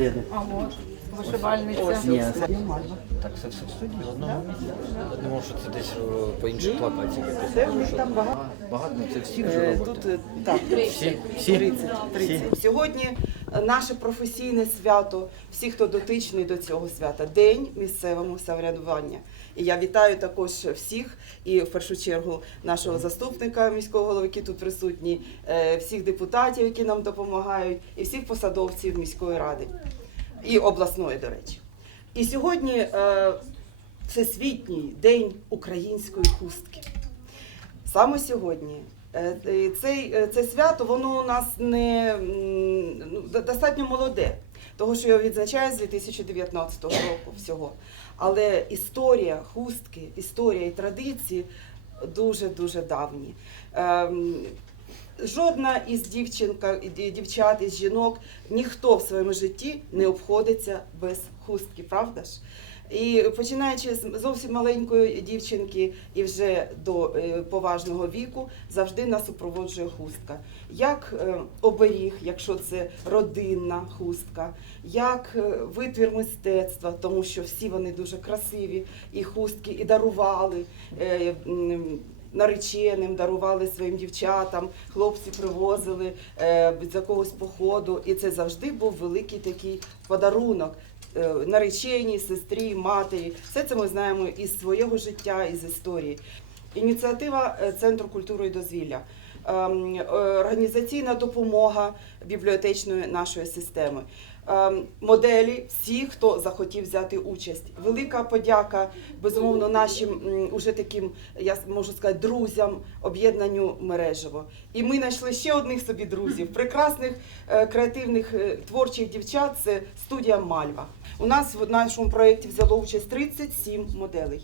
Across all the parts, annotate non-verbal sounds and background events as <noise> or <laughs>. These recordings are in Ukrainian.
Де? А от, вишивальниця. Ні, Так, це все в студії в одному місці. Я думав, що це десь е, по інших плакатів. якось. Це в них там багато. Багато, це всі вже Е, роботи. Тут е, так, Всі? Всі? 30, 30. Сьогодні наше професійне свято, всі, хто дотичний до цього свята, день місцевого самоврядування. І я вітаю також всіх, і в першу чергу нашого заступника міського голови, який тут присутній, е, всіх депутатів, які нам допомагають, і всіх посадовців міської ради і обласної, до речі. І сьогодні е, Всесвітній день української хустки. Саме сьогодні. Е, е, Цей, е, це свято воно у нас не ну, достатньо молоде, того що його відзначає з 2019 року всього. Але історія хустки, історія і традиції дуже дуже давні. Ем, Жодна із дівчинка, дівчат, із жінок, ніхто в своєму житті не обходиться без хустки, правда ж? І починаючи з зовсім маленької дівчинки і вже до е, поважного віку, завжди нас супроводжує хустка. Як е, оберіг, якщо це родинна хустка, як е, витвір мистецтва, тому що всі вони дуже красиві, і хустки, і дарували. Нареченим дарували своїм дівчатам, хлопці привозили з якогось походу, і це завжди був великий такий подарунок нареченій, сестрі, матері. Все це ми знаємо із свого життя, із історії. Ініціатива е, Центру культури і дозвілля, ем, е, організаційна допомога бібліотечної нашої системи. Ем, Моделі всі, хто захотів взяти участь. Велика подяка, безумовно, нашим уже таким, я можу сказати, друзям об'єднанню мережево. І ми знайшли ще одних собі друзів, <laughs> прекрасних е, креативних е, творчих дівчат. Це студія Мальва. У нас в нашому проєкті взяло участь 37 моделей.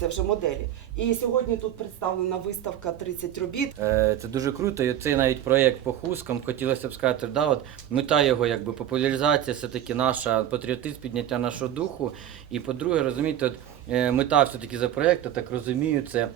Це вже моделі. І сьогодні тут представлена виставка 30 робіт. Е, Це дуже круто. І цей навіть проєкт по хускам, хотілося б сказати, да, от мета його якби популяризація, все-таки наша патріотизм, підняття нашого духу. І по-друге, розумієте, от, е, мета все-таки за проєкт, так розумію, це.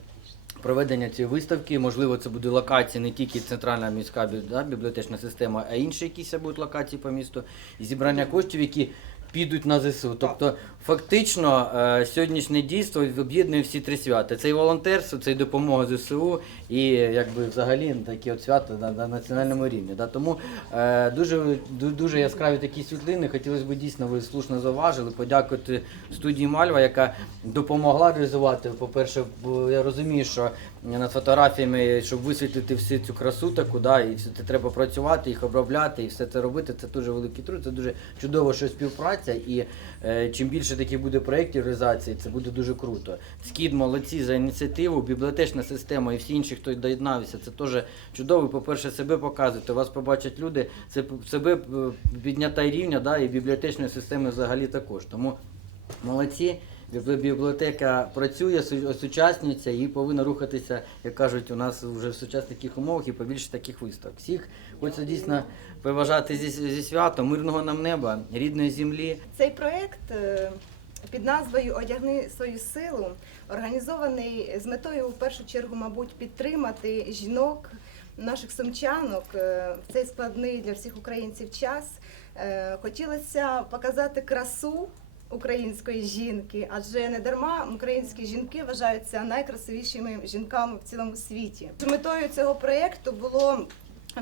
Проведення цієї виставки, можливо, це буде локації не тільки центральна міська бібліотечна система, а інші якісь будуть локації по місту, і зібрання коштів, які підуть на ЗСУ. Тобто, фактично, е, сьогоднішнє дійство об'єднує всі три свята. Це і волонтерство, це і допомога ЗСУ, і якби взагалі такі от свята на, на національному рівні. Да? Тому е, дуже, дуже яскраві такі світлини. Хотілося б дійсно, ви слушно зауважили, подякувати студії Мальва, яка допомогла реалізувати. По-перше, я розумію, що над фотографіями, щоб висвітлити всю цю красу таку, да, і все це треба працювати, їх обробляти, і все це робити. Це дуже великий труд, це дуже чудово, що співпраця. І е, чим більше таких буде проєктів реалізації, це буде дуже круто. Скід молодці за ініціативу, бібліотечна система і всі інші, хто доєднався, це теж чудово. По-перше, себе показуєте, вас побачать люди, це себе е, піднята рівня, да, і бібліотечної системи взагалі також. Тому молодці. Бібліотека працює, су- осучаснюється і повинна рухатися, як кажуть, у нас вже в сучасних умовах і побільше таких виставок. Всіх хочеться дійсно поважати зі, зі святом, мирного нам неба, рідної землі. Цей проєкт е, під назвою Одягни свою силу організований з метою в першу чергу, мабуть, підтримати жінок, наших сумчанок е, в цей складний для всіх українців час. Е, Хотілося показати красу. Української жінки, адже не дарма українські жінки вважаються найкрасивішими жінками в цілому світі. Метою цього проєкту було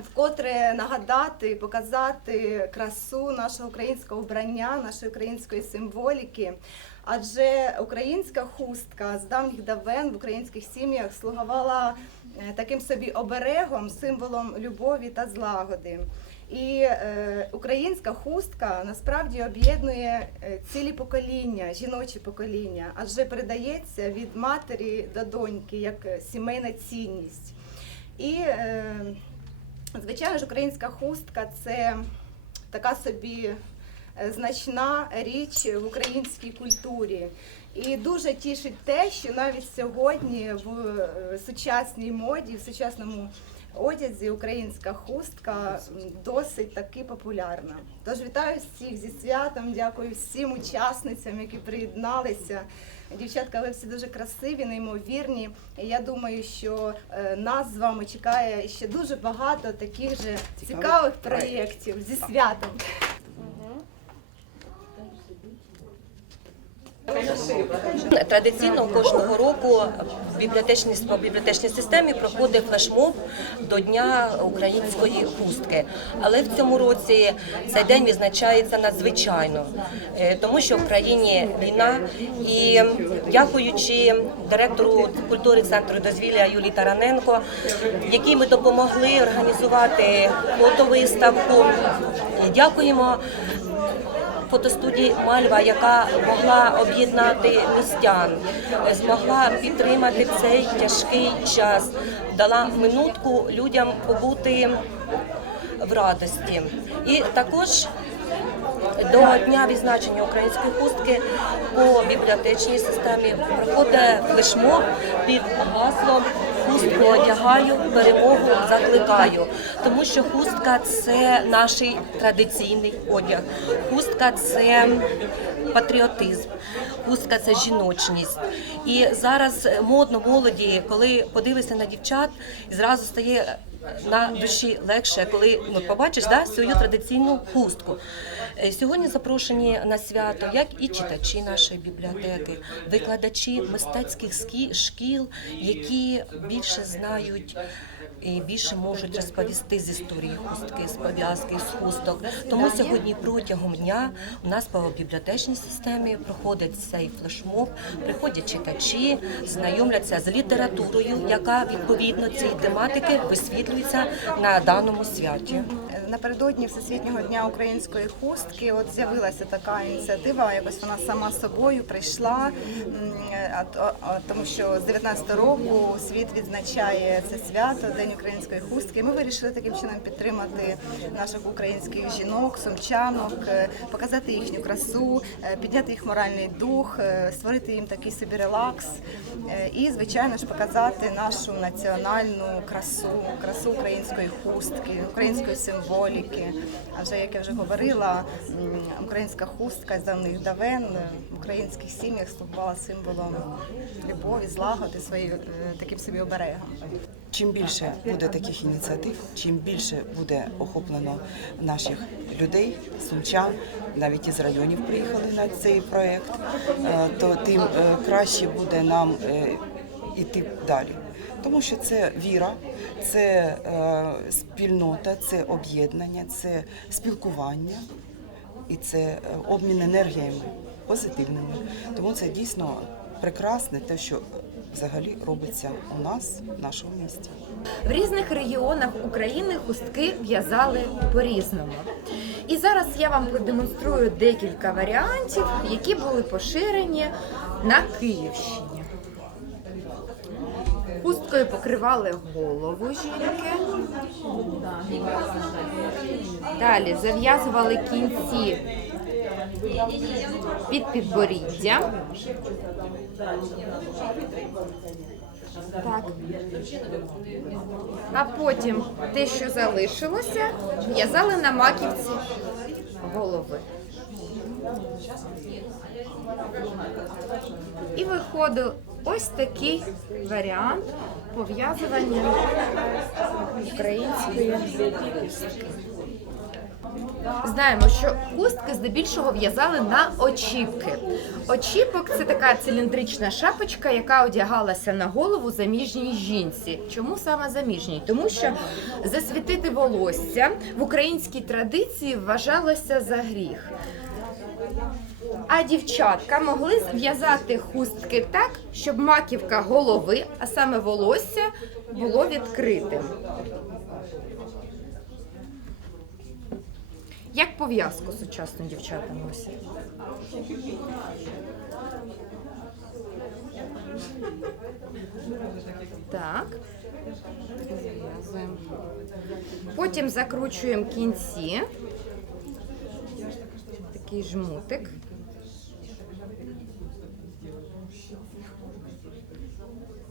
вкотре нагадати, показати красу нашого українського вбрання, нашої української символіки. Адже українська хустка з давніх давен в українських сім'ях слугувала е, таким собі оберегом, символом любові та злагоди. І е, українська хустка насправді об'єднує е, цілі покоління, жіночі покоління, адже передається від матері до доньки як е, сімейна цінність. І е, Звичайно ж, українська хустка це така собі е, значна річ в українській культурі. І дуже тішить те, що навіть сьогодні в сучасній моді, в сучасному одязі українська хустка досить таки популярна. Тож вітаю всіх зі святом, дякую всім учасницям, які приєдналися. Дівчатка, ви всі дуже красиві, неймовірні. І я думаю, що е, нас з вами чекає ще дуже багато таких же цікавих проєктів зі святом. Традиційно кожного року в бібліотечній по бібліотечній системі проходить флешмоб до Дня української хустки. Але в цьому році цей день відзначається надзвичайно, е, тому що в країні війна. І дякуючи директору культури центру дозвілля Юлії Тараненко, якій ми допомогли організувати фотовиставку. Дякуємо фотостудії Мальва, яка могла об'єднати містян, е, змогла підтримати цей тяжкий час, дала минутку людям побути в радості. І також до дня відзначення української хустки по бібліотечній системі проходить флешмоб під гаслом Хустку одягаю, перемогу закликаю, тому що хустка це наш традиційний одяг. Хустка це патріотизм, хустка це жіночність. І зараз модно молоді, коли подивишся на дівчат, зразу стає на душі легше, коли ну, побачиш да, свою традиційну хустку. Е, Сьогодні запрошені на свято, як і читачі нашої бібліотеки, викладачі мистецьких шкіл, які більше знають. І більше можуть розповісти з історії хустки, з пов'язки, з хусток. Тому сьогодні протягом дня у нас по бібліотечній системі проходить цей флешмоб, приходять читачі, знайомляться з літературою, яка відповідно цієї тематики висвітлюється на даному святі. Напередодні Всесвітнього дня української хустки от з'явилася така ініціатива, якось вона сама собою прийшла, тому що з 19 року світ відзначає це свято, День української хустки. Ми вирішили таким чином підтримати наших українських жінок, сумчанок, е, показати їхню красу, е, підняти їх моральний дух, е, створити їм такий собі релакс і, звичайно ж, показати нашу національну красу, красу української хустки, української символіки. А вже як я вже говорила, українська хустка з давних давен в українських сім'ях слугувала символом любові, злагоди своєю е, таким собі оберегом. Чим більше буде таких ініціатив, чим більше буде охоплено наших людей, сумчан, навіть із районів приїхали на цей проект, е, то тим е, краще буде нам іти далі. Тому що це віра, це е, спільнота, це об'єднання, це спілкування і це е, обмін енергіями позитивними. Тому це дійсно прекрасне те, що взагалі робиться у нас, в нашому місті. В різних регіонах України хустки в'язали по-різному. І зараз я вам продемонструю декілька варіантів, які були поширені на Київщині. Хусткою покривали голову жінки. Далі зав'язували кінці під підборіддя. Так. А потім те, що залишилося, в'язали на маківці голови. І виходив ось такий варіант пов'язування української хустки. Знаємо, що хустки здебільшого в'язали на очіпки. Очіпок це така циліндрична шапочка, яка одягалася на голову заміжній жінці. Чому саме заміжній? Тому що засвітити волосся в українській традиції вважалося за гріх. А дівчатка могли зв'язати хустки так, щоб маківка голови, а саме волосся, було відкритим. Як пов'язку сучасні дівчата носять? Так. Зав'язуємо. Потім закручуємо кінці. Такий жмутик.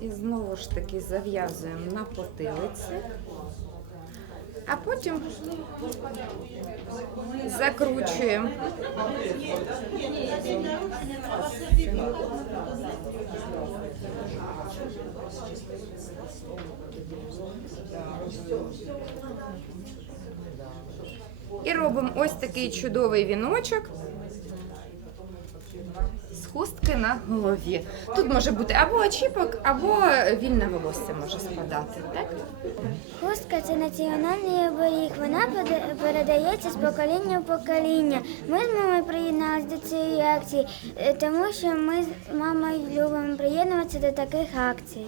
І знову ж таки зав'язуємо на потилиці. А потім закручуємо. І робимо ось такий чудовий віночок хустки на голові. Тут може бути або очіпок, або вільне волосся може спадати. Так? Хустка це національний оберіг. Вона передається з покоління в покоління. Ми з мамою приєдналися до цієї акції, е, тому що ми з мамою любимо приєднуватися до таких акцій.